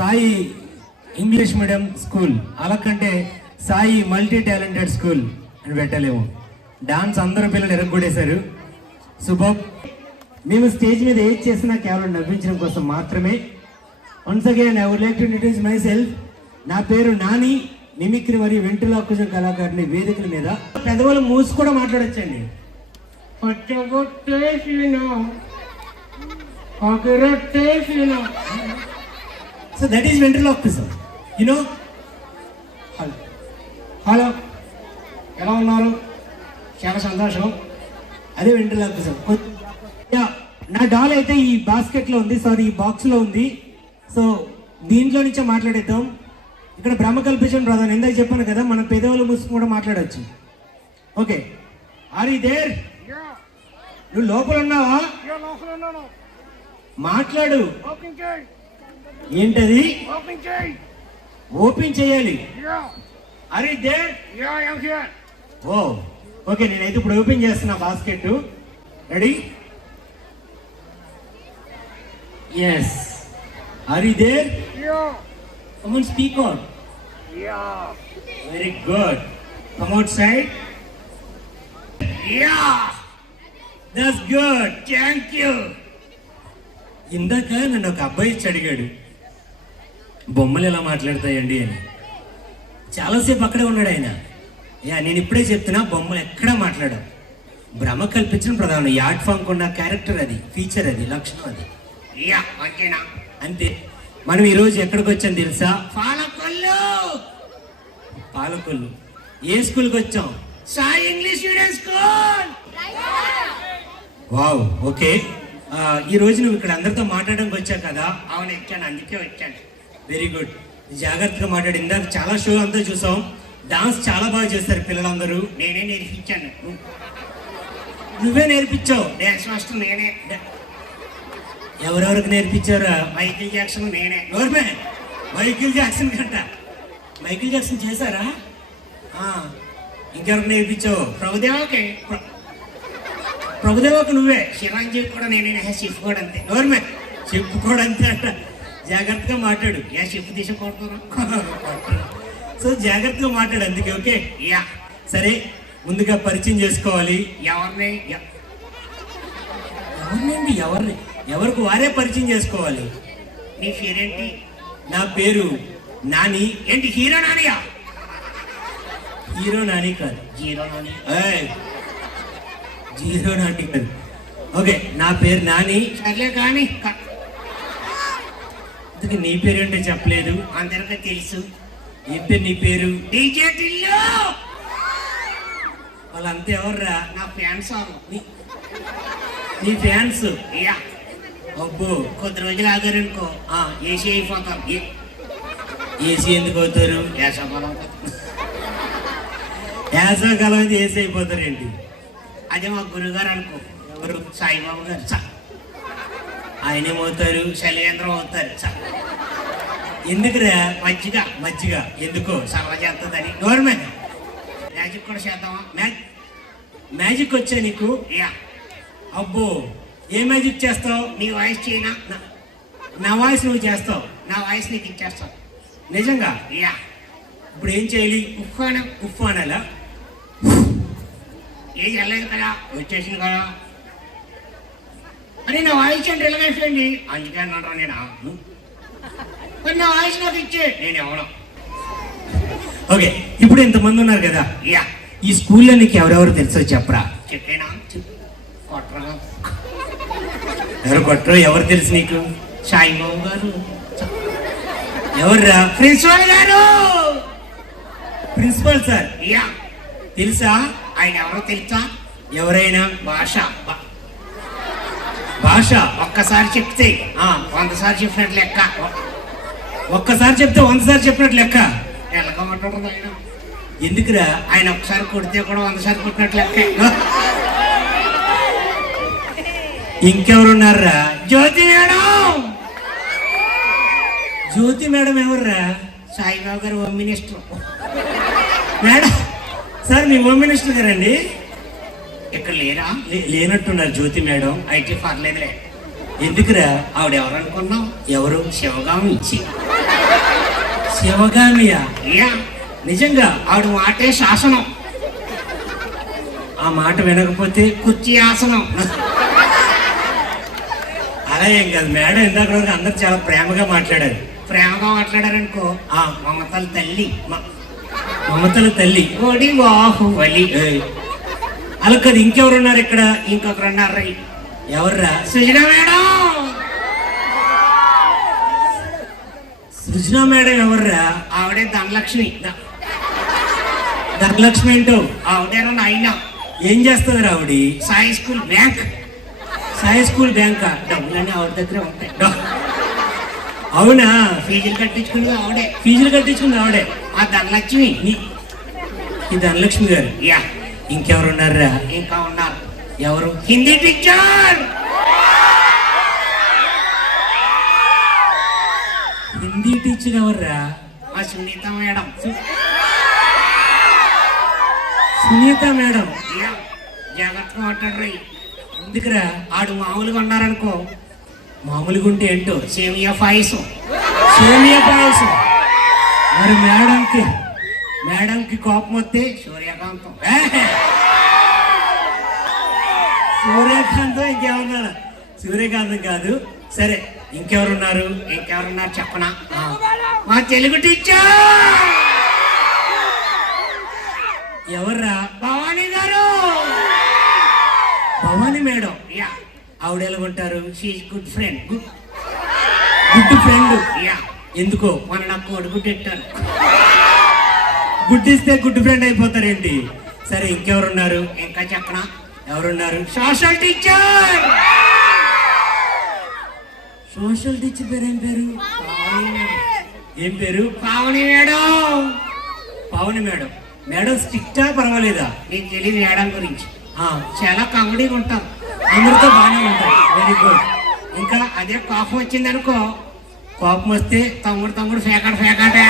Sai English medium school అలాకంటే Sai multi talented school అని పెట్టలేము. డాన్స్ అందరూ పిల్లలు ఎరగొడేశారు శుభం. మేము స్టేజ్ మీద ఏది చేసినా కేవలం నవ్వించడం కోసం మాత్రమే. Once again I would like to introduce myself నా పేరు నాని మిమిక్రీ మరియు వెంట్రులాకుజం కళాకారుని వేదికల మీద. పెద్దవాళ్ళు మూసి కూడా మాట్లాడొచ్చండి. So that is ventriloquism you know hello hello ఎలా ఉన్నారు? చాలా సంతోషం. అదే వెంట్రులాక్విజం యా నా డాల్ అయితే ఈ బాస్కెట్లో ఉంది సారీ ఈ బాక్స్లో ఉంది. సో దీంట్లో నుంచే మాట్లాడేద్దాం. ఇక్కడ బ్రహ్మ కల్పించడం ప్రధానం ఇందాక చెప్పాను కదా మన పెదవులు మూసుకుని కూడా మాట్లాడచ్చు. ఓకే ఆర్ దేర్ నువ్వు లోపల ఉన్నావా? మాట్లాడు. ఏంటది? ఓపెన్ చేయాలి. ఈ దేర్ ఓ ఓకే నేనైతే ఇప్పుడు ఓపెన్ చేస్తున్నా బాస్కెట్. రెడీ? ఎస్ ఈ there come on speak out very good come outside yeah. That's good thank you ఇందాక నన్ను ఒక అబ్బాయి ఇచ్చి అడిగాడు. బొమ్మలు ఎలా మాట్లాడతాయండి అని. చాలాసేపు అక్కడే ఉన్నాడు ఆయన. యా నేను ఇప్పుడే చెప్తున్నా బొమ్మలు ఎక్కడా మాట్లాడాం భ్రమ కల్పించడం ప్రధానం ఫామ్ ఉన్న క్యారెక్టర్ అది ఫీచర్ అది లక్షణం అది. యా ఓకేనా? అంతే. మనం ఈరోజు ఎక్కడికి వచ్చాం తెలుసా? పాలకొల్లు! పాలకొల్లు. ఏ స్కూల్కి వచ్చాం? Sai English medium school! Wow okay. ఈ రోజు నువ్వు ఇక్కడ అందరితో మాట్లాడడానికి వచ్చావు కదా? అవును వచ్చాను అందుకే వచ్చాను. Very good. జాగ్రత్తగా మాట్లాడి. ఇందాక చాలా షో అంతా చూసాం. డాన్స్ చాలా బాగా చేస్తారు పిల్లలందరూ. నేనే నేర్పించాను. నువ్వే. నేర్పించావు. డాన్స్ మాస్టర్ నేనే. ఎవరెవరికి నేర్పించారా మైకిల్ జాక్సన్ నేనే. నోర్మే. మైకిల్ జాక్సన్ కంట. మైకిల్ జాక్సన్ చేశారా? ఇంకెవరికి నేర్పించావు? ప్రభుదేవాకి. ప్ర- ప్రభుదేవాకి నువ్వే. చిరంజీవి కూడా నేనే షిఫ్ కూడా అంతే. నోర్మే. షిఫ్ కూడా అంతే అంట. జాగ్రత్తగా మాట్లాడు. యా షిఫ్ తీసుకోవడం సో జాగ్రత్తగా మాట్లాడు అందుకే ఓకే? యా. సరే ముందుగా పరిచయం చేసుకోవాలి. ఎవరిని? ఎవరినండి? ఎవరిని? ఎవరికి వారే పరిచయం చేసుకోవాలి? నీ పేరేంటి? నా పేరు నాని. ఏంటి హీరో నానియా? హీరో నాని కాదు. హీరో నాని? జీరో నాని కాదు. ఓకే నా పేరు నాని. సర్లే కానీ ఇంతకీ నీ పేరేంటో చెప్పలేదు. అందరికీ తెలుసు. ఏం పేరు నీ పేరు? డీజే టిల్లు! వాళ్ళంతా ఎవర్రా? నా ఫ్యాన్స్ నీ నీ ఫ్యాన్స్? యా. అబ్బో. కొద్ది రోజులు ఆగారనుకో. ఏసీ అయిపోతారు. ఏసీ ఎందుకు అవుతారు? వేసవకాలం అయితే ఏసీ అయిపోతారు ఏంటి అదే మా గురుగారు అనుకో. ఎవరు? సాయిబాబు గారు. చ ఆయన ఏమవుతారు శైలేంద్రం అవుతారు ఎందుకురా? మజ్జిగ మజ్జిగ. ఎందుకో? సర్వ చేస్తుందని గవర్నమెంట్. మ్యాజిక్ కూడా చేద్దామా? మ్యాజిక్ మ్యాజిక్ వచ్చా నీకు? యా. అబ్బో. ఏ మ్యాజిక్ చేస్తావు? నీ వాయిస్ చేయనా? నా- నా వాయిస్ నువ్వు చేస్తావు. నా వాయిస్ నీకు ఇచ్చేస్తావు. నిజంగా? యా. ఇప్పుడు ఏం చేయాలి? ఉఫ్ అన ఉఫ్ అనాలా? ఏం వెళ్ళలేదు కదా? వచ్చేసింది కదా. అని నా వాయిస్ అంటే ఎలాగైపోయింది అందుకే అన్నాడు నేను. అవును. మరి నా వాయిస్ నాకు ఇచ్చే. నేను ఎవడం ఓకే ఇప్పుడు ఇంతమంది ఉన్నారు కదా. యా. ఈ స్కూల్లో నీకు ఎవరెవరు తెలుసో చెప్పరా? చెప్పేనా? కొట్టరా ఎవరు కొట్టరు ఎవరు తెలుసు నీకు? సాయిబాబు గారు. ఎవర్రా? Principal garu. Principal sir. Yeah. తెలుసా? ఆయన ఎవరో తెలుసా? ఎవరైనా? భాష. భాష ఒక్కసారి చెప్తే ఆ, వంద సార్లు చెప్పినట్లు లెక్క. ఒక్కసారి చెప్తే వంద సార్లు చెప్పినట్లు లెక్క. ఎలాగమంటాడు ఆయన. ఎందుకురా? ఆయన ఒకసారి కొడితే కూడా వంద సార్లు కొట్టినట్లు లెక్క. ఇంకెవరున్నారా జ్యోతి మేడం! జ్యోతి మేడం ఎవర్రా? Saibabu garu home minister. Madam sir మీ హోమ్ మినిస్టర్ గారండి? ఇక్కడ లేరా? లే- లేనట్టున్నారు జ్యోతి మేడం. అయితే పర్లేదులే. ఎందుకురా? ఆవిడ ఎవరు అనుకున్నాం ఎవరు? శివగామి ఇచ్చి. శివగామియా? నిజంగా ఆవిడ మాటే శాసనం. ఆ మాట వినకపోతే కుర్చీ ఆసనం. అలా ఏం కాదు. మేడం ఇందాక వరకు అందరు చాలా ప్రేమగా మాట్లాడారు. ప్రేమగా మాట్లాడారనుకో ఆ మమతల తల్లి. మమతల తల్లి. ఓడి వాహు ఏయ్. అలా కాదు ఇంకెవరున్నారు ఇక్కడ? ఇంకొకరు ఉన్నారు. ఎవర్రా? సుజన మేడం! సృజన మేడం ఎవర్రా? ఆవిడే ధనలక్ష్మి. ధనలక్ష్మి ఏంటో ఆవిడేనా నాయన? ఏం చేస్తుంది ఆవిడ? Sai school bank. Sai school బ్యాంకా? డబ్బులన్నీ ఆవిడ దగ్గర ఉంటాయి. అవునా? ఫీజులు కట్టించుకున్నది ఆవిడే. ఫీజులు కట్టించుకుంది ఆవిడే. ఆ ధనలక్ష్మి. ఈ ధనలక్ష్మి గారు. యా. ఇంకెవరున్నారా? ఇంకా ఉన్నారు ఎవరు? హిందీ టీచర్ హిందీ టీచర్ ఎవర్రా? మా సునీత మేడం. సునీత మేడం? జాగ్రత్తగా మాట్లాడరు ఎందుకురా? ఆడు మామూలుగా ఉన్నారనుకో. మామూలుగా ఉంటే ఏంటో? సేమియా పాయసం. సేమియా పాయసం. మరి మేడంకి? మేడంకి కోపం వస్తే సూర్యకాంతం. సూర్యకాంతం ఇంకేమన్నా సూర్యకాంతం కాదు. సరే ఇంకెవరున్నారు? ఇంకెవరున్నారు చెప్పనా? మా తెలుగు టీచర్! ఎవర్రా? భవానీ గారు! భవానీ మేడం. యా. ఆవిడ ఎలాగుంటారు? She's good friend good good friend yeah. ఎందుకో? మన నాకు కొడుకు పెట్టారు గుడ్ ఇస్తే గుడ్ ఫ్రెండ్ అయిపోతారేంటి? సరే ఇంకెవరున్నారు? ఇంకా చెప్పనా? ఎవరున్నారు? Social teacher! సోషల్ టీచర్ పేరు ఏం పేరు ఏం పేరు? Pavani madam. Pavani madam. Madam స్ట్రిక్టా పర్వాలేదా? నీకు తెలియదు మేడం గురించి. చాలా కామెడీగా ఉంటాం. అందరితో బాగానే ఉంటాయి వెరీ గుడ్ ఇంకా అదే కోపం వచ్చిందనుకో. కోపం వస్తే తమ్ముడు తమ్ముడు ఫేకాడు ఫేకాడే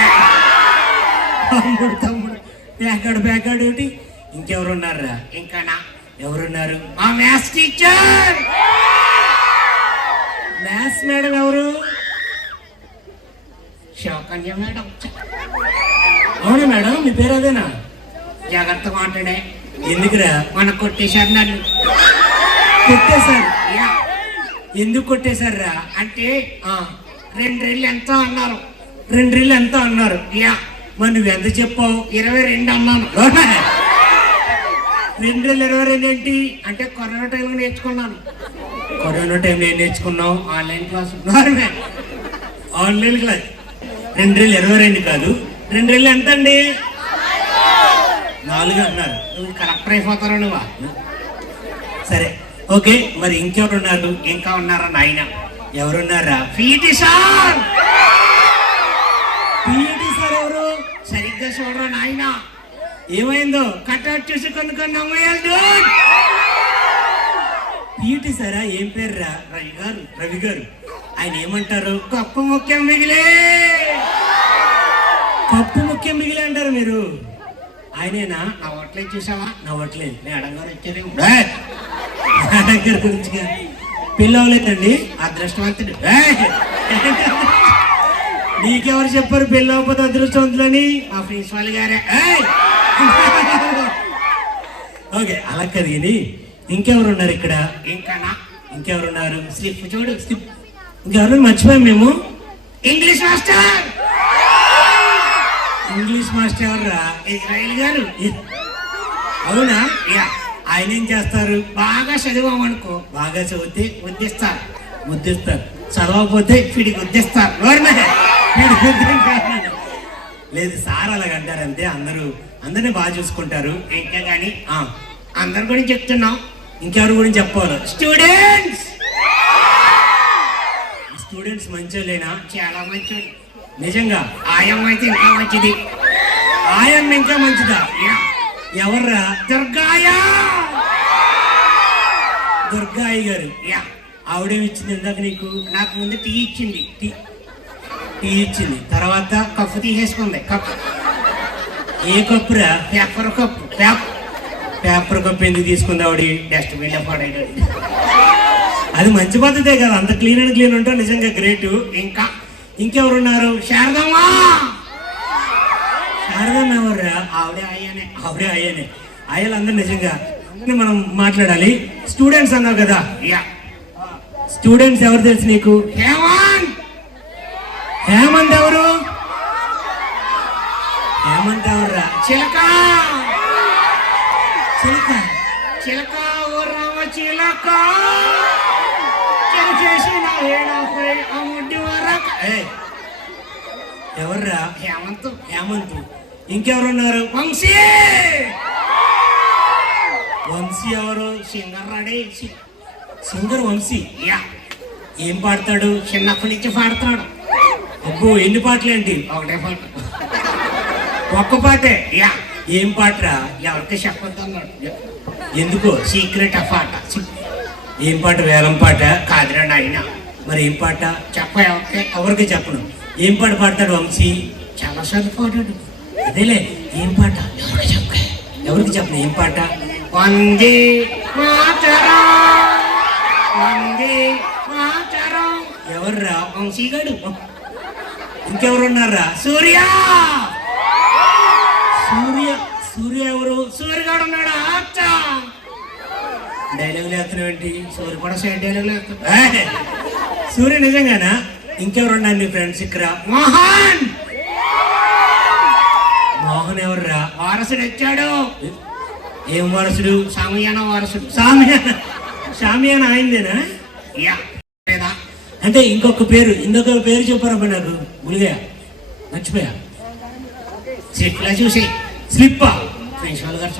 తమ్ముడు తమ్ముడు ప్యాకాడు ప్యాకాడు ఏమిటి? ఇంకెవరున్నారా ఇంకా నా ఎవరున్నారు? మా మ్యాథ్స్ టీచర్! మ్యాథ్స్ మేడం ఎవరు? శివకన్య మేడం. అవునా మేడం? మీ పేరు అదేనా? జాగ్రత్త మాట్లాడే. ఎందుకురా? మన కొట్టేశారు నన్ను. కొట్టేశారు? యా, ఎందుకు కొట్టేశారా అంటే ఆ, రెండు రెళ్ళు ఎంతో అన్నారు. రెండు రీళ్ళు ఎంత అన్నారు. యా. మరి నువ్వు ఎంత చెప్పావు? ఇరవై రెండు అన్నాను. రెండు వేల ఇరవై రెండు ఏంటి? అంటే కరోనా టైంలో నేర్చుకున్నాను. కరోనా టైంలో ఏం నేర్చుకున్నావు? Online class. Online class. రెండు వేల ఇరవై రెండు కాదు. రెండు వేలు ఎంత అండి? నాలుగు అన్నారు. నువ్వు కలెక్టర్ అయిపోతారు నువ్వా? సరే. ఓకే మరి ఇంకెవరున్నారు? ఇంకా ఉన్నారా నాయన? ఎవరున్నారా? PT sir! చూడరా నాయన? ఏమైందో? కట్అవుట్ చూసి కొన్ని కొన్ని అమ్మాయిలు. పిఈటి సారా ఏం పేర్రా? రవి గారు రవి గారు. ఆయన ఏమంటారు? గొప్ప ముఖ్యం మిగిలే! కప్పు ముఖ్యం మిగిలి అంటారు మీరు. ఆయనేనా? నా ఓట్లే చూసావా? నవ్వట్లేదు మేడం గారు వచ్చారు ఏయ్! దగ్గర గురించి అవ్వలేదండి అదృష్టవంతుడు! నీకెవరు చెప్పారు పెళ్ళి అవ్వకపోతే అదృష్టవంతులని మా ప్రిన్సిపాల్ గారే! ఓకే అలా కాదు కానీ ఇంకెవరు ఉన్నారు ఇక్కడ? ఇంకా ఇంకెవరున్నారు? స్లిప్ చూడు స్లిప్. ఇంకెవరు మర్చిపోయాం మేము. English master! ఇంగ్లీష్ మాస్టర్ ఎవర్రా? ఇజ్రాయిల్ గారు. అవునా? యా. ఆయన ఏం చేస్తారు? బాగా చదివామనుకో. బాగా చదివితే ఉద్దిస్తారు ముద్దిస్తారు. చదవకపోతే పిడి ఉద్దిస్తారు లేదు సార్ అలాగంటారు అంతే. అందరూ అందరినీ బాగా చూసుకుంటారు. ఇంకా కానీ ఆ, అందరి గురించి చెప్తున్నాం. ఇంకెవరి గురించి చెప్పాలి? స్టూడెంట్స్! స్టూడెంట్స్ మంచోళ్ళేనా? చాలా మంచి నిజంగా? ఆయం అయితే ఇంకా మంచిది. ఆయమ్మ ఇంకా మంచిదా? ఎవర్రా? దుర్గాయ! దుర్గాయి గారు. యా. ఆవిడేమి ఇచ్చింది ఇందాక నీకు? నాకు ముందు టీ ఇచ్చింది. టీ టీ ఇచ్చింది తర్వాత కప్పు తీసేసుకుంది. కప్పు. ఏ కప్పురా? Paper cup. Paper paper cup ఎందుకు తీసుకుంది ఆవిడ? డస్ట్బిన్లో అది మంచి పద్ధతే కదా. అంత క్లీన్ అండ్ క్లీన్ ఉంటా నిజంగా గ్రేట్. ఇంకా ఇంకెవరున్నారు? శారదమ్మా! ఆవిడే అయ్యానే. ఆవిడే అయ్యానే. అయ్యాలందరూ నిజంగా. అందరినీ మనం మాట్లాడాలి. స్టూడెంట్స్ అన్నావు కదా? యా. స్టూడెంట్స్ ఎవరు తెలుసు నీకు? హేమా! హేమంత్ ఎవరు హేమంత్ ఎవర్రా చిలక! చిలక! చిలక ఓ రామ చిలక! చేసిన ఏడాపై అమ్ముడి వరక ఎవర్రా? హేమంత్ హేమంత్. ఇంకెవరున్నారు? వంశీ! వంశీ ఎవరు? Singer ready singer Vamsi. Yeah! ఏం పాడతాడు? చిన్నప్పటి నుంచి పాడుతున్నాడు అబ్బో ఎన్ని పాటలేంటి ఒకటే పాట. ఒక్క పాటే? యా. ఏం పాటరా? ఎవరికి చెప్పొద్దు అన్నాడు ఎందుకో? సీక్రెట్ ఆ పాట. ఏం పాట? వేలం పాట? కాదురా నాయన. మరి ఏం పాట? చెప్ప ఎవరికి? ఎవరికి చెప్పను. ఏం పాట పాడతాడు వంశీ? చాలా సార్లు పాడాడు. అదేలే ఏం పాట? ఎవరికి చెప్ప? ఎవరికి చెప్పను? ఏం పాట? వందే మాతరం. వందే మాతరం. ఎవర్రా? వంశీగాడు ఇంకెవరున్నారా? సూర్య! సూర్య సూర్య ఎవరు? సూర్యగాడు ఉన్నాడు డైలాగులు డైలాగ్ లేస్తున్నావేంటి సూర్య కూడా సైడ్ డైలాగులు ఏయ్! సూర్య నిజంగానా? ఇంకెవరున్నారు నీ ఫ్రెండ్స్ ఇక్కడ? మోహన్! మోహన్ ఎవర్రా? వారసుడు వచ్చాడు. ఏం వారసుడు? సామియానా వారసుడు. సామియాన? సామియాన ఆయనదేనా? యా లేదా? అంటే ఇంకొక పేరు ఇంకొక పేరు చెప్పారబ్బా నాకు? గులిగా మర్చిపోయా? చెట్లో చూసి. స్లిప్పా? గారు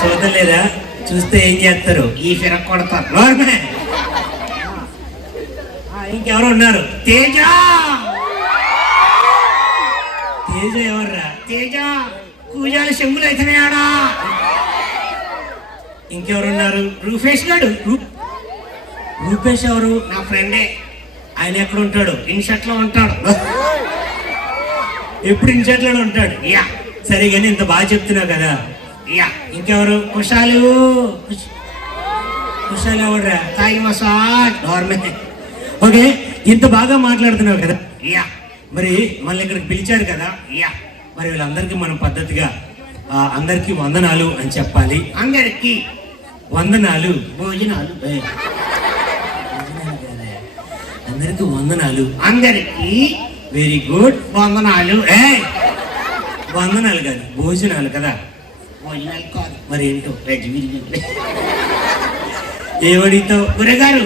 చూడలేదా చూస్తే ఏం చేస్తారు? ఈ ఫిరక్ కొడతారు. ఇంకెవరు ఉన్నారు? తేజ! తేజ ఎవర్రా? తేజ! కూజాలు చెంగులు అయితేనేడా ఇంకెవరున్నారు రూపేష్ గాడు? రూ- రూపేష్ ఎవరు? నా ఫ్రెండే. ఆయన ఎక్కడ ఉంటాడు ఇన్షర్ట్లో ఉంటాడు. ఎప్పుడు ఇన్షర్ట్లోనే ఉంటాడు? యా. సరే కానీ ఇంత బాగా చెప్తున్నావు కదా. యా. ఇంకెవరు? కుషాలు. కుష్- కుషాలు ఎవర్రా? తాయి మసాజ్. గవర్నమెంట్ ఓకే ఇంత బాగా మాట్లాడుతున్నావు కదా. యా. మరి మళ్ళీ ఇక్కడికి పిలిచారు కదా. యా. మరి వీళ్ళందరికీ మనం పద్ధతిగా అందరికీ వందనాలు అని చెప్పాలి. అందరికి. వందనాలు. భోజనాలు. అందరికీ వందనాలు. అందరికి వెరీ గుడ్ వందనాలు. ఏ? వందనాలు కాదు భోజనాలు కదా? భోజనాలు కాదు. మరి ఏంటో? వెజ్ బిర్యానీ ఏవడితో గురగారు.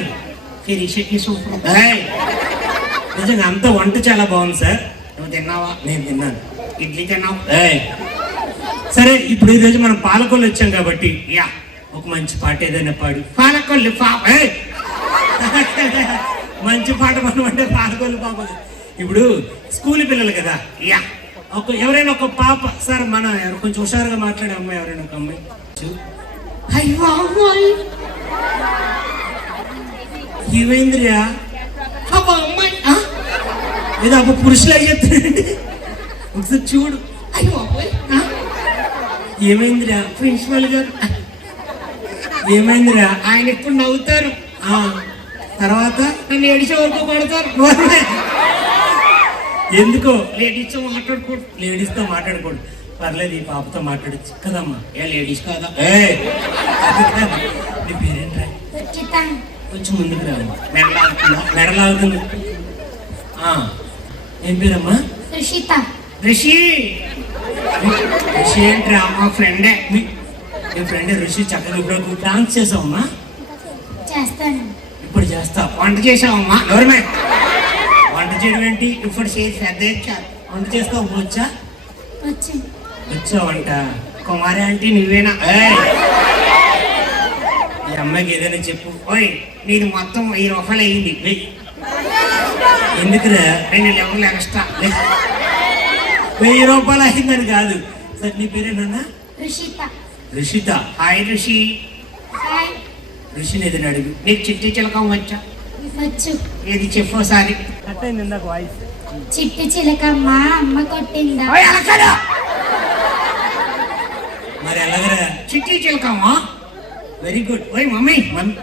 నిజంగా అంత వంట చాలా బాగుంది సార్. నువ్వు తిన్నావా? నేను తిన్నాను. ఇడ్లీ తిన్నావు. సరే ఇప్పుడు ఈ రోజు మనం పాలకొల్లు వచ్చాం కాబట్టి యా. ఒక మంచి పాట ఏదైనా పాడు. పాలకొల్లు ఏయ్! మంచి పాట మనం అంటే పాప. ఇప్పుడు స్కూల్ పిల్లలు కదా. యా. ఒక ఎవరైనా ఒక పాప. సార్ మన కొంచెం హుషారుగా మాట్లాడే అమ్మాయి ఎవరైనా ఒక అమ్మాయి? చూ- అయ్యో ఏమైందిరా? అబ్బా అమ్మాయి. ఆ? ఏదో అప్పుడు పురుషులు అయ్యి చెప్తాడండి ఒకసారి చూడు. అయ్యో ఆ? ఏమైందిరా? ప్రిన్సిపల్ గారు. ఏమైందిరా? ఆయన ఇప్పుడు నవ్వుతారు? ఆ, తర్వాత నన్ను ఏడిచే వరకు కొడతారు ఎందుకో? లేడీస్ మాట్లాడుకోడు. లేడీస్తో మాట్లాడకూడదు పర్లేదు ఈ పాపతో మాట్లాడచ్చు. కదమ్మా. ఏ లేడీస్ కాదా! నీ పేరేంట్రా? కొంచెం ముందుకు రా. మెడలాడుతుందా మెడలాగుతుంది. ఆ, ఏం పేరమ్మా? రుషిత రిషి ఋషి ఏంట్రా? మా ఫ్రెండే. మీ మీ ఫ్రెండ్ ఋషి. చక్కగా ఇప్పుడు డాన్స్ చేసావమ్మా. చేస్తాను. ఇప్పుడు చేస్తావు వంట చేసావమ్మా? ఎవరమే వంట చేయడం ఏంటి? ఇప్పుడు చేసి పెద్ద ఇచ్చారు వంట చేస్తావు? వచ్చా వచ్చు వచ్చా వంట. కుమారి అంటే నువ్వేనా! ఈ అమ్మాయికి ఏదైనా చెప్పు. ఓయ్ నీది మొత్తం వెయ్యి రూపాయలు అయ్యింది. ఎందుకురా? రెండు లెవెల్ ఎక్స్ట్రా వెయ్యి రూపాయలు అయిందని కాదు. సరే నీ పేరేనన్నా రుషిత. ఋషిత హాయ్ హాయ్ ఋషిని ఏదైనా అడుగు. నీకు చిట్టి చిలకం వచ్చా? వచ్చు. ఏది చెప్పు ఒకసారి. చిట్టి చిలకమ్మ అమ్మ కొట్టిందా? మరి ఎలాగరా? చిట్టి చిలకమ్మా వెరీ గుడ్ ఓయ్ మమ్మీ మమ్మీ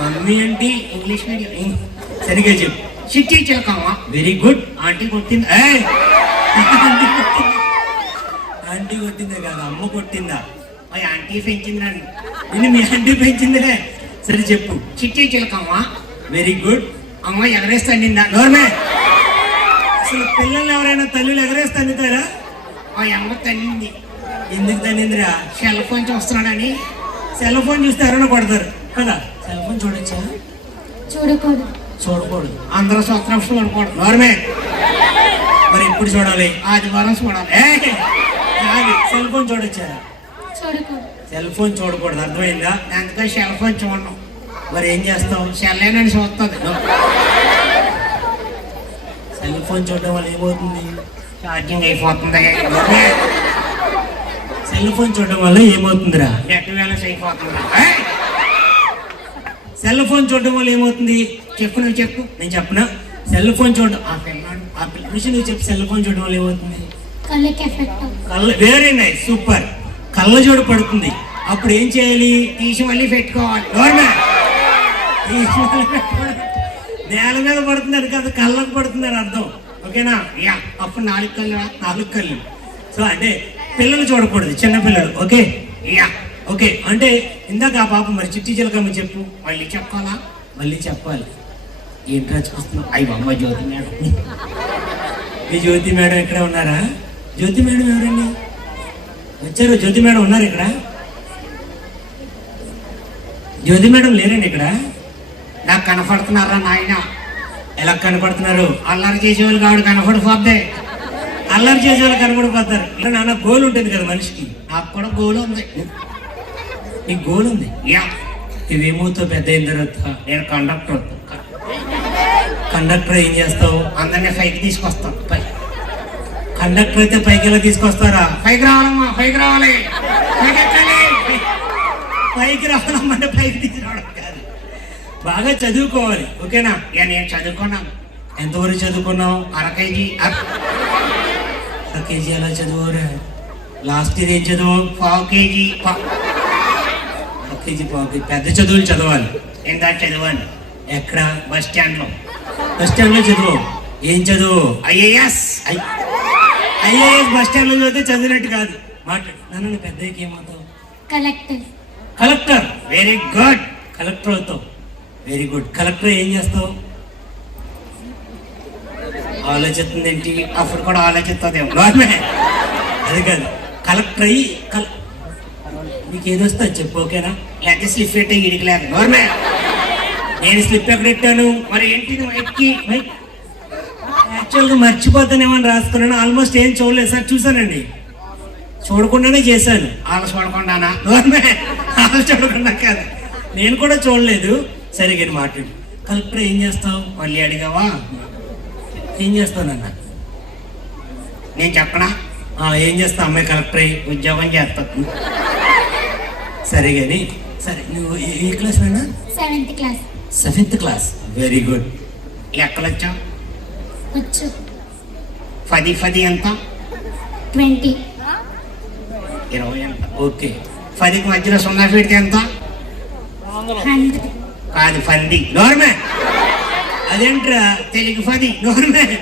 మమ్మీ అంటే ఇంగ్లీష్ మీడియం. సరిగ్గా చెప్పు. చిట్టి చిలకమ్మా వెరీ గుడ్ ఆంటీ కొట్టింది? ఏయ్! ఆంటీ కొట్టిందే? కాదు అమ్మ కొట్టిందా? ఆంటీ పెంచింది నన్ను నిన్ను మీ ఆంటీ పెంచిందిలే. సరే చెప్పు. చిట్టి చిలకమ్మ. వెరీ గుడ్ అమ్మ ఎగరేస్తాండిందా నోర్మే. అసలు పిల్లల్ని ఎవరైనా తల్లులు ఎగరేసి తందుతారా ఓ అమ్మ తల్లింది. ఎందుకు తన్నిందిరా సెల్ ఫోన్ చూస్తున్నాడని. సెల్ ఫోన్ చూస్తే ఎవరైనా కొడతారు. కదా? సెల్ ఫోన్ చూడొచ్చా? చూడకూడదు. చూడకూడదు. అందరూ స్వత్రం చూడకూడదు. నోర్మే. మరి ఎప్పుడు చూడాలి? ఆదివారం చూడాలి. సెల్ ఫోన్ చూడొచ్చా? చూడకూడదు. సెల్ ఫోన్ చూడకూడదు అర్థమైందా? అందుకే సెల్ ఫోన్ చూడను. మరి ఏం చేస్తావు? సెల్లేనని చూస్తుంది సెల్ ఫోన్ చూడడం వల్ల ఏమవుతుంది? ఛార్జింగ్ అయిపోతుంది. సెల్ ఫోన్ చూడడం వల్ల ఏమవుతుందిరా? నెట్ బ్యాలెన్స్ అయిపోతుంది! సెల్ ఫోన్ చూడడం వల్ల ఏమవుతుంది? చెప్పు నువ్వు చెప్పు. నేను చెప్పనా? సెల్ ఫోన్ చూడడం ఆ పిల్లాడు ఆ పిల్ల నువ్వు చెప్పి సెల్ ఫోన్ చూడడం వల్ల ఏమవుతుంది? కళ్ళకి ఎఫెక్ట్ కళ్ళ వెరీ నైస్ సూపర్ కళ్ళ పడుతుంది. అప్పుడు ఏం చేయాలి? తీసి మళ్ళీ పెట్టుకోవాలి. గవర్నమెంట్ నేల మీద పడుతుంది అది కాదు కళ్ళకు పడుతుంది అని అర్థం. ఓకేనా? యా అప్పుడు నాలుగు కళ్ళు నాలుగు కళ్ళు. సో అంటే పిల్లలు చూడకూడదు చిన్నపిల్లలు ఓకే? Yeah okay. అంటే ఇందాక ఆ పాప మరి చిట్టి చిలకమ్మ చెప్పు. మళ్ళీ చెప్పాలా? మళ్ళీ చెప్పాలి. ఏంట్రా చూస్తున్నావు? అయ్యి అమ్మ జ్యోతి మేడం. మీ జ్యోతి మేడం ఇక్కడే ఉన్నారా? జ్యోతి మేడం ఎవరండి? వచ్చారు. జ్యోతి మేడం ఉన్నారు ఇక్కడ. జ్యోతి మేడం లేరండి ఇక్కడ. నాకు కనపడుతున్నారా నాయన? ఎలా కనపడుతున్నారు? అల్లరి చేసేవాళ్ళు కాడు కనపడిపోద్ది. అల్లరి చేసే వాళ్ళు కనపడిపోతారు. ఇలా నాన్న గోల్ ఉంటుంది కదా మనిషికి. నాకు కూడా గోలు ఉంది. ఈ గోల్ ఉంది? యా. ఇవేమవుతావు పెద్ద అయిన తర్వాత? నేను కండక్టర్. కండక్టర్ ఏం చేస్తావు? అందరినీ పైకి తీసుకొస్తాం కండక్టర్ అయితే పైకి ఎలా తీసుకొస్తారా? పైకి రావాలమ్మా పైకి రావాలి. పైకి రావడం అంటే పైకి తీసుకురావడం కాదు. బాగా చదువుకోవాలి ఓకేనా? ఇక నేను చదువుకున్నాను. ఎంతవరకు చదువుకున్నావు? అర కేజీ. అర- కేజీ ఎలా చదువురా లాస్ట్ ఇయర్ ఏం చదువు? పావు కేజీ. ఒక కేజీ పావు కేజీ. పెద్ద చదువులు చదవాలి. ఇందాక చదివాను ఎక్కడ? బస్ స్టాండ్లో. బస్ స్టాండ్లో చదువు. ఏం చదువు? ఐఏఎస్. ఐఏఎస్ బస్ స్టాండ్లో చదివితే చదివినట్టు కాదు. మాట్లాడు. నన్ను పెద్దకి ఏమవుతావు? Collector. Collector. Very good collector అవుతావు. వెరీ గుడ్ కలెక్టర్ ఏం చేస్తావు? ఆలోచిస్తుంది ఏంటి? అప్పుడు కూడా ఆలోచిస్తుంది. గవర్నమెంట్ అది కాదు. కలెక్టర్ అయ్యి కల నీకు ఏదొస్తా చెప్పు ఓకేనా లేదా స్లిప్ పెట్టి ఇడికలేదు గవర్నమెంట్ నేను స్లిప్ ఎక్కడ పెట్టాను మరి ఏంటిది ఎక్కి? యాక్చువల్గా మర్చిపోతానేమని రాసుకున్నాను. ఆల్మోస్ట్ ఏం చూడలేదు. సార్ చూసానండి చూడకుండానే చేశాను. ఆల చూడకుండానా? వాళ్ళు చూడకుండా కాదు. నేను కూడా చూడలేదు. సరే కానీ మాట్లాడు. కలెక్టర్ ఏం చేస్తావు? మళ్ళీ అడిగావా? ఏం చేస్తానన్న? నేను చెప్పనా? ఆ, ఏం చేస్తావు? అమ్మాయి కలెక్టర్ అయ్యి ఉద్యోగం చేస్తా. సరే కానీ సరే నువ్వు ఏ- క్లాస్ అయినా seventh class. Seventh class. Very good. లెక్కలు వచ్చా వచ్చు. పది పది ఎంత? ట్వంటీ. ఇరవై ఎంత? ఓకే. పదికి మధ్యలో సున్నా పెడితే ఎంత? కాదు పంది గవర్నమెంట్ అదేంట్రా? తెలుగు పది గవర్నమెంట్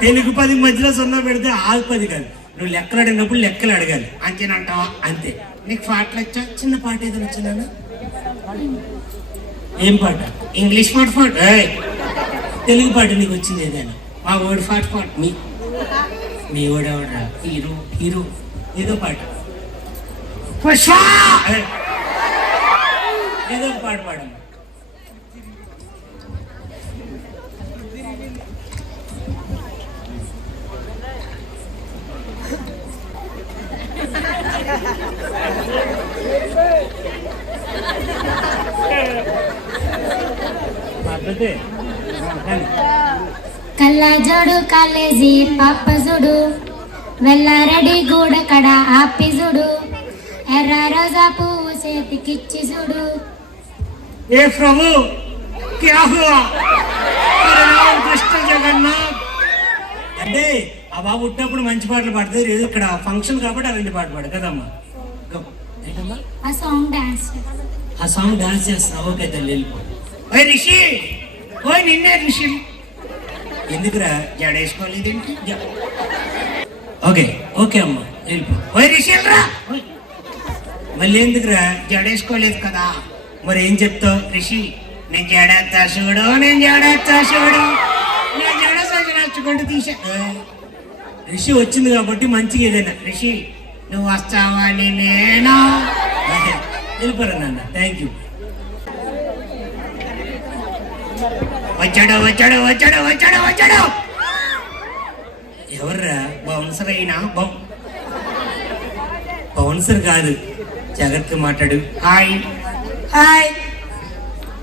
తెలుగు పది మధ్యలో సున్నా పెడితే ఆగు పది కాదు. నువ్వు లెక్కలు అడిగినప్పుడు లెక్కలు అడగాలి. అంతేనంటావా? అంతే. నీకు పాటలు వచ్చా? చిన్న పాట ఏదైనా వచ్చిందా ఏం పాట? ఇంగ్లీష్ పాట ఏయ్, తెలుగు పాట నీకు వచ్చింది ఏదైనా? మా వర్డ్ పాట పాడు మీ మీ ఓడేవాడ్రా హీరో హీరో ఏదో పాట. పుష్ప ఏయ్, ఏదో ఒక పాట పాడమ్మా పద్ధతి. కానీ. కళ్ళజోడు కాలేజీ పాపజుడు. వెల్లారెడ్డి గూడ కడ ఆపిజుడు. ఎర్ర రోజా పువ్వు చేతికిచ్చి చూడు ఏ ప్రభు క్యా హువా హరే రామ్ కృష్ణ జగన్నాథ్. అంటే ఆ బాబు పుట్టినప్పుడు మంచి పాటలు పాడుతుంది ఏదో ఇక్కడ ఫంక్షన్ కాబట్టి అలాంటి పాట పాడు కదమ్మా. ఏంటమ్మా? ఆ సాంగ్ డాన్స్ ఆ సాంగ్ డాన్స్ చేస్తున్నావు ఓకే తల్లి వెళ్ళిపో. రిషి ఓయ్ నిన్నే రిషి. ఎందుకురా? జడేసుకోలేదేంటి? ఓకే ఓకే అమ్మా వెళ్ళిపో. ఓయ్ మళ్ళీ ఎందుకురా? జడేసుకోలేదు కదా. మరి ఏం చెప్తావు? రిషి నేను జడేస్తా చూడు నేను జడేస్తా చూడు. నేను జడ సగం నచ్చుకుంటూ తీసా. రిషి వచ్చింది కాబట్టి మంచిగా ఏదైనా. రిషి నువ్వు వస్తావా? నేను వెళ్ళిపోరా నాన్న. థ్యాంక్ యూ వచ్చాడు వచ్చాడు వచ్చాడు వచ్చాడు వచ్చాడు. ఎవర్రా? బౌన్సర్ అయినా? బౌ బౌన్సర్ కాదు. జాగ్రత్తగా మాట్లాడు. హాయ్. హాయ్.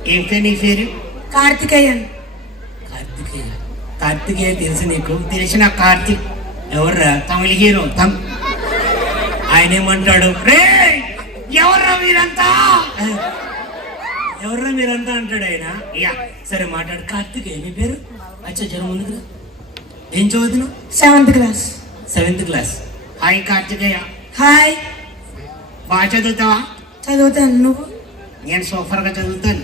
ఏం పేరు నీ పేరు? కార్తికేయన్. కార్తికేయ. కార్తికేయ తెలుసు నీకు? తెలిసిన కార్తీక్ ఎవర్రా? తమిళ హీరో. తమ్. ఆయన ఏమంటాడు రే ఎవర్రా మీరంతా ఎవర్రా మీరంతా అంటాడు ఆయన? యా. సరే మాట్లాడు. కార్తికేయ నీ పేరు? అచ్చా జనం ముందుకు. ఏం చదువుతున్నావు? Seventh class seventh class hi Karthikeya. Hi బాగా చదువుతావా? చదువుతాను. నువ్వు? నేను సూపర్గా చదువుతాను.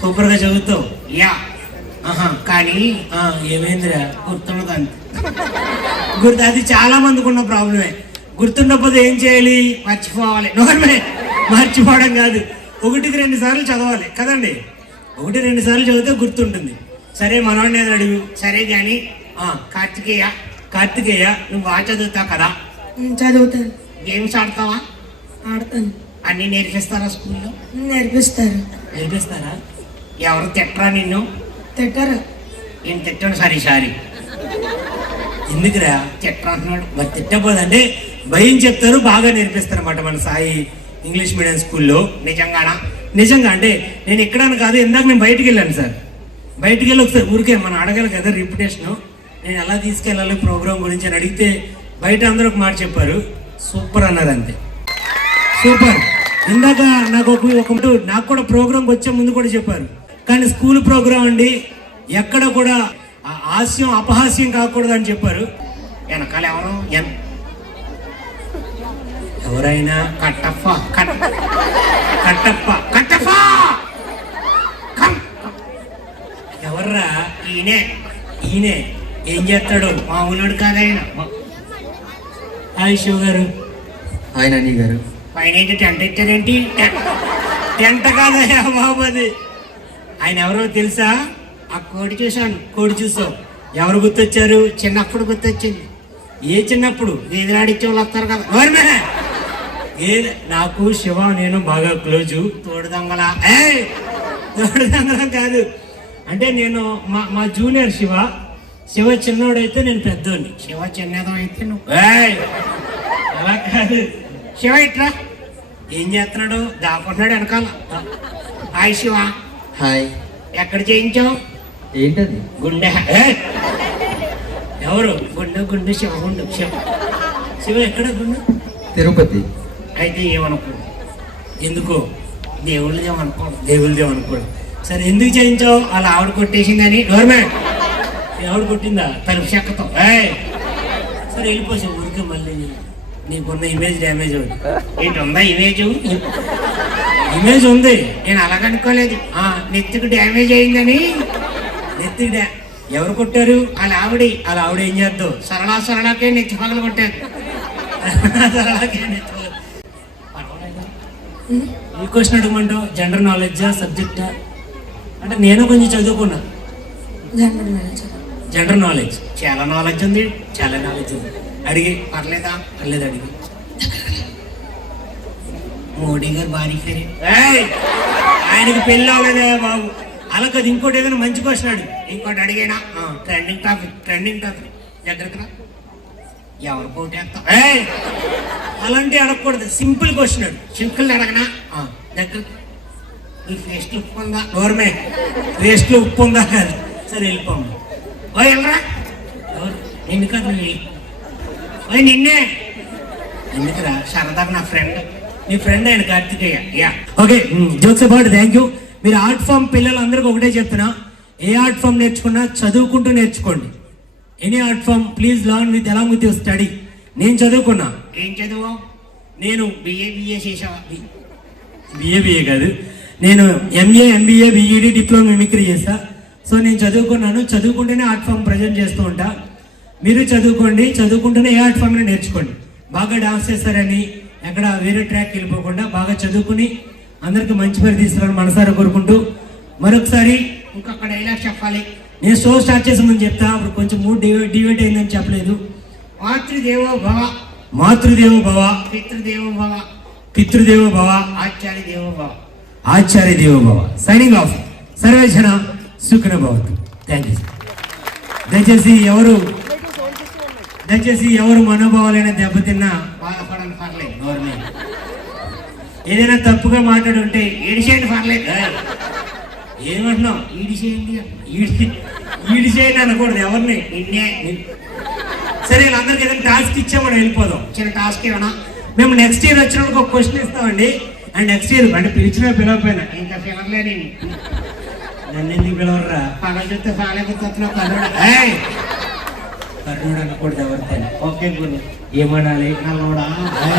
సూపర్గా చదువుతావు? యా. ఆహా. కానీ ఆ, ఏమైందిరా? గుర్తుండదు. అంతే గుర్తు అది చాలా మందికి ఉన్న ప్రాబ్లమే. గుర్తుండకపోతే ఏం చేయాలి? మర్చిపోవాలి. నోర్మే. మర్చిపోవడం కాదు. ఒకటికి రెండు సార్లు చదవాలి. కదండి? ఒకటి రెండు సార్లు చదివితే గుర్తుంటుంది. సరే మనోడిని ఏదో అడుగు? సరే కానీ ఆ, కార్తికేయ. కార్తికేయ నువ్వు బాగా చదువుతావు కదా? చదువుతాను. గేమ్స్ ఆడతావా? ఆడతాను. అన్ని నేర్పిస్తారా స్కూల్లో? నేర్పిస్తారు. నేర్పిస్తారా? ఎవరు తిట్టరా నిన్ను? తిట్టారు. నేను తిట్టాను సరే సారీ. ఎందుకురా? తిట్టరా అంటున్నాడు. మరి భయం చెప్తారు బాగా నేర్పిస్తారు అన్నమాట మన సాయి. ఇంగ్లీష్ మీడియం స్కూల్లో. నిజంగానా? నిజంగా అంటే నేను ఎక్కడాను కాదు ఇందాక నేను బయటికి వెళ్ళాను సార్. బయటికి వెళ్ళి ఒకసారి ఊరికే మనం అడగాలి కదా రిప్యుటేషన్. నేను ఎలా తీసుకెళ్ళాలి ప్రోగ్రామ్ గురించి అని అడిగితే బయట అందరూ ఒక మాట చెప్పారు. సూపర్ అన్నారు అంతే. సూపర్. ఇందాక నాకు ఒక ఒక నాకు కూడా ప్రోగ్రామ్కి వచ్చే ముందు కూడా చెప్పారు. కానీ స్కూల్ ప్రోగ్రామ్ అండి ఎక్కడ కూడా హాస్యం అపహాస్యం కాకూడదు అని చెప్పారు. వెనకాల ఎవరు? ఎన్ ఎవరైనా కట్టప్ప కట్ కట్టప్ప కట్టప్ప! ఎవర్రా? ఈయనే ఈయనే. ఏం చేస్తాడు? మామూలుడు కాదైనా హాయ్ శివ గారు. హాయ్ నాని గారు. పైన ఏంటి టెంట్ ఇచ్చారేంటి? ఎంత కాదయ్యా బాబు అది. ఆయన ఎవరో తెలుసా? ఆ కోడి చూశాను. కోడి చూసావు ఎవరు గుర్తొచ్చారు? చిన్నప్పుడు గుర్తొచ్చింది. ఏ చిన్నప్పుడు? వీధిలాడిచ్చే వాళ్ళు వస్తారు కదా. ఏ నాకు శివ నేను బాగా క్లోజు. తోడు దొంగల ఏయ్! దొంగతనం కాదు. అంటే నేను మా మా జూనియర్ శివ. శివ చిన్నోడైతే నేను పెద్దోడిని. శివ చిన్నదో అయితే నువ్వు. ఏయ్! అలా కాదు. శివ ఇట్రా. ఏం చేస్తున్నాడు? దాకుంటున్నాడు వెనకాల. హాయ్ శివ. హాయ్. ఎక్కడ చేయించావు? ఏంటది? గుండె. ఏయ్! ఎవరు? గుండు గుండు శివ గుండు. శివ. శివ ఎక్కడ గుండు? తిరుపతి. అయితే ఏమనుకో? ఎందుకో? దేవుళ్ళు అనుకోడు దేవుళ్ళదేం అనుకోడు. సరే ఎందుకు చేయించావు? అలా ఆవిడ కొట్టేసిందని గవర్నమెంట్ ఆవిడ కొట్టిందా? తలుపు చెక్కతో ఏయ్! సరే వెళ్ళిపోసావు. ఊరికే మళ్ళీ నీకున్న ఇమేజ్ డ్యామేజ్ అవుతుంది ఏంటి ఉందా. ఇమేజ్ ఇమేజ్ ఉంది. నేను అలాగనుకోలేదు ఆ నెత్తికి డ్యామేజ్ అయిందని. నెత్తికి డ్యా ఎవరు కొట్టారు? వాళ్ళ ఆవిడ. అలా ఆవిడ ఏం చేద్దాం? సరళా సరళాకే నెత్తి పగలు కొట్టారు ఈ క్వశ్చన్ అడగమంటావు? జనరల్ నాలెడ్జా సబ్జెక్టా అంటే నేను కొంచెం చదువుకున్నా. జనరల్ మేనేజర్ జనరల్ నాలెడ్జ్ చాలా నాలెడ్జ్ ఉంది చాలా నాలెడ్జ్ ఉంది. అడిగి పర్లేదా? పర్లేదు అడిగి. మోడీ గారు భారీ ఏయ్! ఆయనకి పెళ్ళి అవ్వలేదే బాబు. అలా కాదు ఇంకోటి ఏదైనా మంచి క్వశ్చన్ అడుగు. ఇంకోటి అడిగేనా? ట్రెండింగ్ టాపిక్ ట్రెండింగ్ టాపిక్ రా ఎవరు పోటేస్తాం ఏయ్! అలాంటి అడగకూడదు. సింపుల్ క్వశ్చన్ సింపుల్ అడగనా? దగ్గర ఈ ఫేస్ ఉప్పు ఉందా? గవర్నమే వేస్ట్లో ఉప్పు ఉందా? కాదు. సరే వెళ్ళిపోము ఓ వెళ్ళరా ఎవరు? నిన్ను కాదు నిన్నే. ఎందుకురా? సరదాగా నా ఫ్రెండ్. మీ ఫ్రెండ్ ఆయన Karthikeya. Yeah. Okay jokes about thank you మీరు ఆర్ట్ ఫామ్ పిల్లలందరికీ ఒకటే చెప్తున్నా. ఏ ఆర్ట్ ఫామ్ నేర్చుకున్నా చదువుకుంటూ నేర్చుకోండి. Any art form please learn with along with your study నేను చదువుకున్నా. ఏం చదువు? నేను బిఏ బిఏ చేసావా బిఏ బిఏ కాదు. నేను MA MBA BEd diploma mimicry చేస్తా సో నేను చదువుకున్నాను. చదువుకుంటేనే ఆర్ట్ ఫామ్ ప్రజెంట్ చేస్తూ ఉంటా. మీరు చదువుకోండి. చదువుకుంటూనే ఏ ఆర్ట్ ఫామ్ నేర్చుకోండి. బాగా డాన్స్ చేస్తారని ఎక్కడ వేరే ట్రాక్ వెళ్ళిపోకుండా బాగా చదువుకుని అందరికి మంచి పేరు తీసుకురాని మనసారా కోరుకుంటూ మరొకసారి ఇంకొక డైలాగ్ చెప్పాలి. నేను షో స్టార్ట్ చేసే ముందు చెప్తా అప్పుడు కొంచెం మూడ్ డివైడ్ డివైడ్ అయిందని చెప్పలేదు. మాతృదేవో భవ. మాతృదేవో భవ. పితృదేవో భవ. పితృదేవో భవ. ఆచార్య దేవో భవ. ఆచార్య దేవో భవ. సైనింగ్ ఆఫ్ సర్వేజన సుఖన భవతు. థ్యాంక్ యూ దయచేసి ఎవరు దయచేసి ఎవరు మనోభావాలైనా దెబ్బతిన్నా బాధపడని పర్లేదు గవర్నమెంట్ ఏదైనా తప్పుగా మాట్లాడుంటే ఏడిసేయండి పర్లేదు. ఏమంటున్నావు? ఈడిచేయండి ఈడి ఈడిచేయండి అనకూడదు ఎవరిని? నిన్నే సరే వీళ్ళందరికీ ఏదైనా టాస్క్ ఇచ్చా మనం వెళ్ళిపోదాం. చిన్న టాస్క్ ఏమన్నా? మేము నెక్స్ట్ ఇయర్ వచ్చినప్పుడు ఒక క్వశ్చన్ ఇస్తామండి. అండ్ నెక్స్ట్ ఇయర్ అంటే పిలిచినా పిలవకపోయినా. ఇంకా పిలవలే నేను. నన్ను ఎందుకు పిలవరా పగల చూస్తే కర్రుడా. ఏయ్! కర్ణుడు అనకూడదు ఎవరితో. ఓకే గురు. ఏమనాలి? నల్లోడా?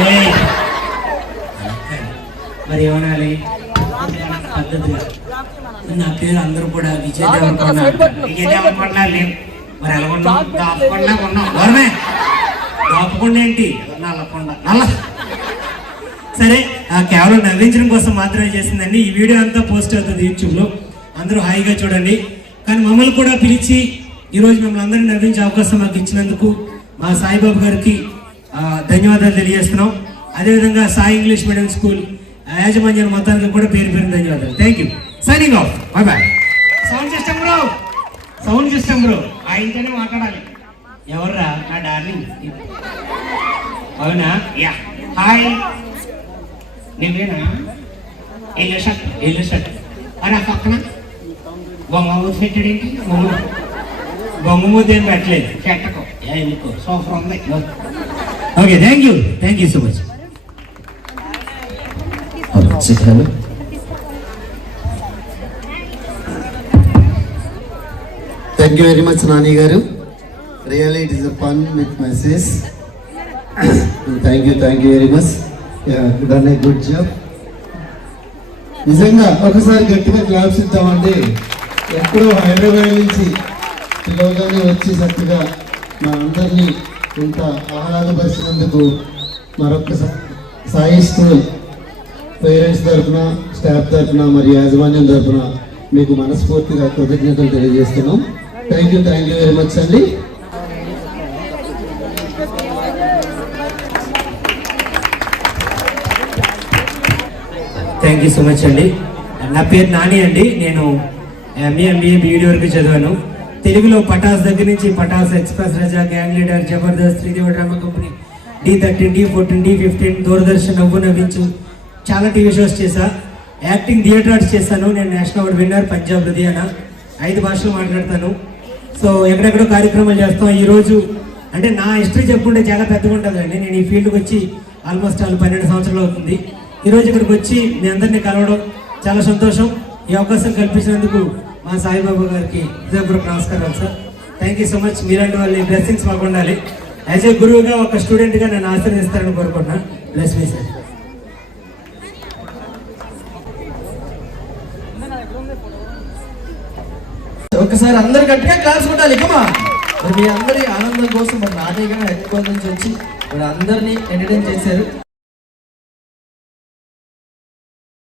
ఏయ్! మరి ఏమనాలి? పద్ధతిగా. నా పేరు అందరూ కూడా విజయ్ దేవరకొండ. లేవు. మరి ఎలా ఉన్నావు దాపకొండ ఉన్నాం దాపకుండా ఏంటి? నల్లకొండ. నల్ల. సరే ఆ కేవలం నవ్వించడం కోసం మాత్రమే చేసిందండి. ఈ వీడియో అంతా పోస్ట్ అవుతుంది యూట్యూబ్లో అందరూ హాయిగా చూడండి. కానీ మమ్మల్ని కూడా పిలిచి ఈ రోజు మిమ్మల్ని అందరినీ నవ్వించే అవకాశం మాకు ఇచ్చినందుకు మా సాయిబాబు గారికి ధన్యవాదాలు తెలియజేస్తున్నాం. అదేవిధంగా సాయి ఇంగ్లీష్ మీడియం స్కూల్ యాజమాన్యం మొత్తానికి కూడా పేరు పేరు ధన్యవాదాలు. Thank you signing off. Bye bye sound system bro. Sound system bro. ఆయనతోనే మాట్లాడాలి. ఎవర్రా? నా డార్లింగ్. అవునా? యా. హాయ్. నువ్వేనా ఎల్లో షర్ట్. Yellow shirt. అని ఆ పక్కన. బొమ్మ ఊరు పెట్టాడు ఏంటి? బొమ్మ బొమ్మ. మూత ఏం పెట్టలేదు. చెట్టకు ఏ, ఎందుకో? సూపర్ ఉంది. Okay thank you thank you so much. చిత్రాలు. Thank you very much Nani garu really it is a fun with message thank you thank you very much done a good job నిజంగా ఒకసారి గట్టిగా claps ఇద్దామండి ఎప్పుడో హైదరాబాద్ నుంచి పిలవగానే వచ్చి చక్కగా మా అందరినీ ఇంత ఆహ్లాదపరిచినందుకు మరొకసారి సాయి స్కూల్ పేరెంట్స్ తరఫున స్టాఫ్ తరఫున మరియు యాజమాన్యం తరఫున మీకు మనస్ఫూర్తిగా కృతజ్ఞతలు తెలియజేస్తున్నాం. Thank you thank you very much అండి. థ్యాంక్ యూ సో మచ్ అండి. నా పేరు నాని అండి. నేను ఎంఏ ఎంబీఏ బీఈడి వరకు చదివాను. తెలుగులో పటాస్ దగ్గర నుంచి Patas express Raja gang leader Jabardasth Sridevi drama company D thirteen D fourteen D fifteen Doordarshan నవ్వు నవ్వించు. చాలా టీవీ షోస్ చేశా. యాక్టింగ్ థియేటర్ ఆర్ట్స్ చేశాను. నేను నేషనల్ అవార్డు విన్నర్ పంజాబ్ హృదయాన. ఐదు భాషలు మాట్లాడతాను. సో ఎక్కడెక్కడో కార్యక్రమాలు చేస్తాం. ఈరోజు అంటే నా హిస్టరీ చెప్పుకుంటే చాలా పెద్దగా ఉంటుంది అండి నేను ఈ ఫీల్డ్కి వచ్చి ఆల్మోస్ట్ వాళ్ళు పన్నెండు సంవత్సరాలు అవుతుంది. ఈరోజు ఇక్కడికి వచ్చి మీ అందరినీ కలవడం చాలా సంతోషం. ఈ అవకాశం కల్పించినందుకు మా సాయిబాబా గారికి హృదయపూర్వక నమస్కారాలు sir. Thank you so much మీలాంటి వాళ్ళ బ్లెస్సింగ్స్ మాకు ఉండాలి. యాజ్ ఏ గురువుగా ఒక స్టూడెంట్గా నన్ను ఆశీర్వదిస్తారని కోరుకుంటున్నాను. బ్లెస్ మీ సార్ ఒకసారి అందరు గట్టిగా క్లాస్ కొట్టాలి ఇకమా మరి మీ అందరి ఆనందం కోసం మరి నాని గారు హెడ్ నుంచి వచ్చి మరి అందరినీ ఎంటర్టైన్ చేశారు.